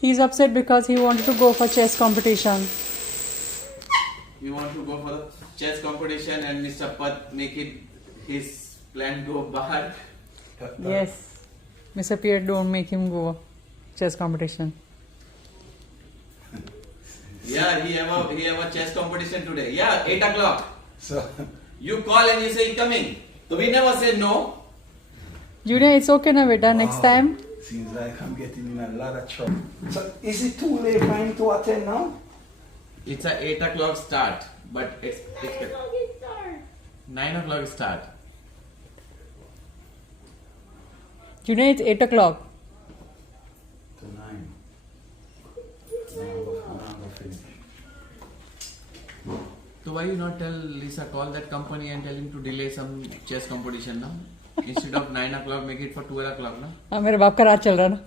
He's upset because he wanted to go for chess competition. You want to go for the chess competition and Mr. Pat make it his plan go bad. Yes. Mr. Pierre, don't make him go chess competition. Yeah, he have a chess competition today. Yeah, 8 o'clock. So, You call and you say coming. So we never said no. Junior, it's okay na beta. Next time. seems like I'm getting in a lot of trouble. So, is it too late for him to attend now? It's a 8 o'clock start, but it's 9 o'clock start. Junior, it's 8 o'clock. To 9. Now I'm finish. So why you not tell Lisa, call that company and tell him to delay some chess competition now? Instead of 9 o'clock, make it for 12 o'clock now. हाँ मेरे बाप का राज चल रहा है ना.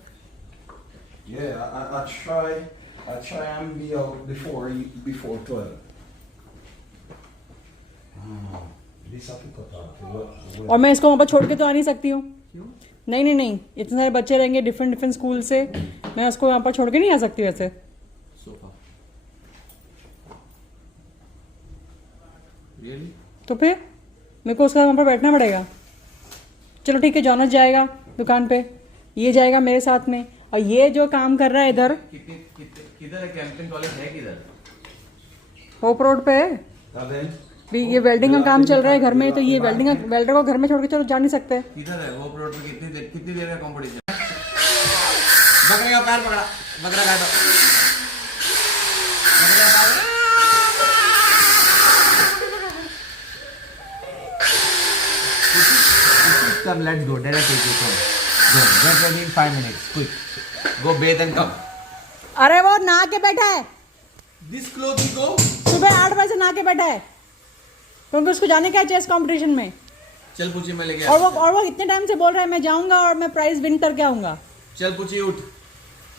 Yeah, I try and be out before 12. This I pick up और मैं इसको वहाँ पर छोड़ के तो आ नहीं सकती हूँ. क्यों? नहीं इतने सारे बच्चे रहेंगे डिफरेंट स्कूल से. मैं उसको वहाँ पर छोड़ के नहीं आ सकती वैसे. सोफा. Really? तो फिर मेरे को उसका वहाँ पर बैठना पड़ेगा. चलो ठीक है, जॉनस जाएगा दुकान पे, ये जाएगा मेरे साथ में, और ये जो काम कर रहा है इधर किधर है? कैंपन कॉलेज है किधर? होप रोड पे है. भी ये वेल्डिंग का काम चल रहा है घर में, तो ये वेल्डर को घर में छोड़ के चलो जा नहीं सकते. किधर है होप रोड पे? कितनी देर का कंपटीशन? बकरे का पैर पकड़ा, बकरा काटो. बकरे का पैर. Come, let's go. Direct take you. Come. Go. Get ready in 5 minutes. Quick. Go bathe and come. अरे वो नहा के बैठा है. This clothes you go. सुबह 8 बजे से नहा के बैठा है, क्योंकि उसको जाने का है चेस कंपटीशन में. चल पूछी मैं लेके और वो इतने टाइम से बोल रहा है मैं जाऊंगा और मैं प्राइज विन करके आऊंगा. चल पूछी उठ.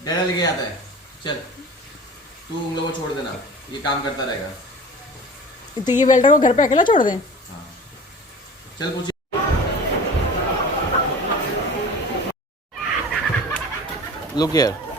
डैडा लेके आता है. चल. तू उन लोगों को छोड़ देना. ये काम करता रहेगा. तो ये वेल्डर को घर पे अकेला छोड़ दें. हाँ. चल पूछी. Look here.